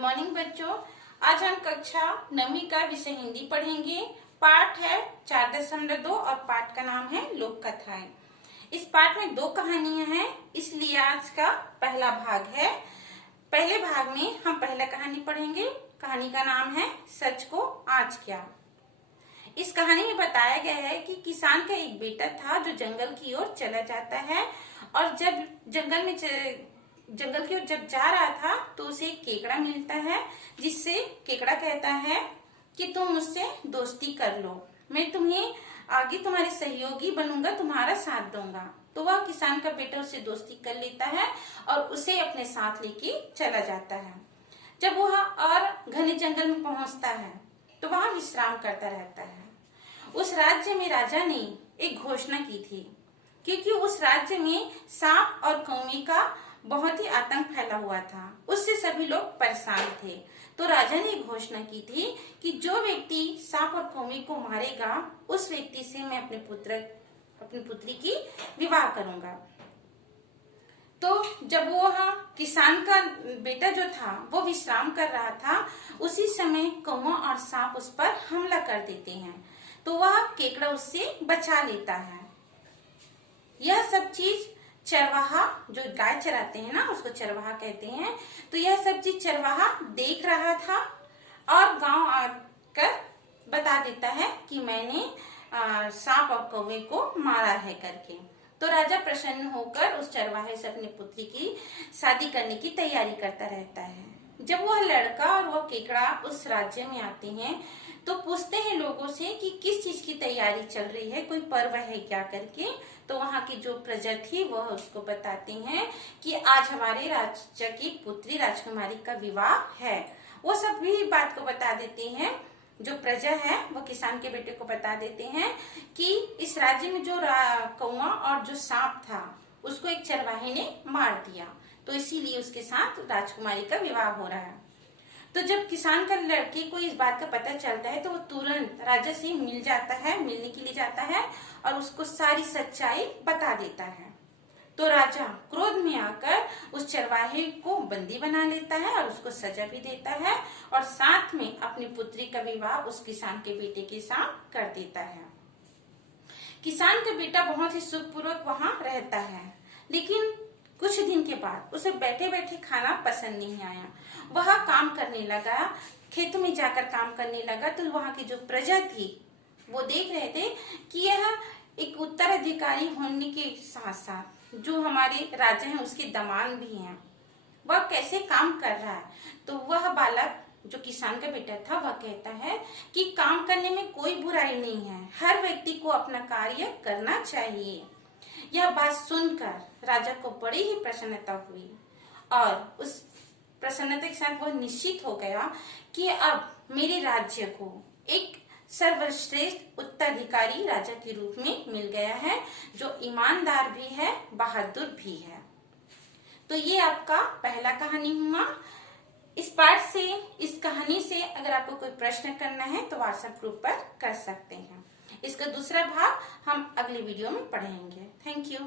Morning बच्चों। आज हम कक्षा 9वीं का विषय हिंदी पढ़ेंगे। पाठ है 4.2 और पाठ का नाम है लोक कथाएं। इस पाठ में 2 कहानियां हैं, इसलिए आज का पहला भाग है। पहले भाग में हम पहला कहानी पढ़ेंगे। कहानी का नाम है सच को आज क्या। इस कहानी में बताया गया है कि किसान का एक बेटा था जो जंगल की ओर चला जाता है, और जब जंगल की ओर जब जा रहा था तो उसे एक केकड़ा मिलता है, जिससे केकड़ा कहता है कि तुम मुझसे दोस्ती कर लो, मैं तुम्हें आगे तुम्हारे सहयोगी बनूंगा, तुम्हारा साथ दूंगा। तो वह किसान का बेटा उससे दोस्ती कर लेता है और उसे अपने साथ लेके चला जाता है। जब वह और घने जंगल में पहुंचता है तो वहां विश्राम करता रहता है। उस राज्य में राजा ने एक घोषणा की थी, क्योंकि उस राज्य में सांप और कौवे का बहुत ही आतंक फैला हुआ था। उससे सभी लोग परेशान थे। तो राजा ने एक घोषणा की थी कि जो व्यक्ति सांप और कौवे को मारेगा, उस व्यक्ति से मैं अपनी पुत्री की विवाह करूंगा। तो जब वो किसान का बेटा जो था वो विश्राम कर रहा था, उसी समय कौवा और सांप उस पर हमला कर देते हैं। तो वह केकड़ा उससे बचा लेता है। यह सब चीज चरवाहा, जो गाय चराते हैं ना, उसको चरवाहा कहते हैं। तो यह सब चीज चरवाहा देख रहा था और गांव आकर बता देता है कि मैंने सांप और कौवे को मारा है करके। तो राजा प्रसन्न होकर उस चरवाहे से अपनी पुत्री की शादी करने की तैयारी करता रहता है। जब वह लड़का और वह केकड़ा उस राज्य में आते हैं तो पूछते हैं लोगों से कि किस चीज की तैयारी चल रही है, कोई पर्व है क्या करके। तो वहाँ की जो प्रजा थी वह उसको बताते हैं कि आज हमारे राज्य की पुत्री राजकुमारी का विवाह है। वो सभी बात को बता देते हैं। जो प्रजा है वो किसान के बेटे को बता देते हैं कि इस राज्य में जो कौवा और जो सांप था उसको एक चरवाहे ने मार दिया, तो इसीलिए उसके साथ राजकुमारी का विवाह हो रहा है। तो जब किसान का लड़के को इस बात का पता चलता है तो वो तुरंत राजा से मिलने के लिए जाता है और उसको सारी सच्चाई बता देता है। तो राजा क्रोध में आकर उस चरवाहे को बंदी बना लेता है और उसको सजा भी देता है, और साथ में अपनी पुत्री का विवाह उस किसान के बेटे के साथ कर देता है। किसान का बेटा बहुत ही सुखपूर्वक वहां रहता है, लेकिन कुछ दिन के बाद उसे बैठे बैठे खाना पसंद नहीं आया। वह काम करने लगा, खेतों में जाकर काम करने लगा। तो वहां की जो प्रजा थी वो देख रहे थे कि यह एक उत्तराधिकारी होने के साथ साथ जो हमारे राजा हैं उसके दामाद भी हैं, वह कैसे काम कर रहा है। तो वह बालक जो किसान का बेटा था वह कहता है कि काम करने में कोई बुराई नहीं है, हर व्यक्ति को अपना कार्य करना चाहिए। यह बात सुनकर राजा को बड़ी ही प्रसन्नता हुई, और उस प्रसन्नता के साथ वह निश्चित हो गया कि अब मेरे राज्य को एक सर्वश्रेष्ठ उत्तराधिकारी राजा के रूप में मिल गया है, जो ईमानदार भी है, बहादुर भी है। तो ये आपका पहला कहानी हुआ। इस पाठ से, इस कहानी से अगर आपको कोई प्रश्न करना है तो व्हाट्सएप ग्रुप पर कर सकते हैं। इसका दूसरा भाग हम अगले वीडियो में पढ़ेंगे। Thank you.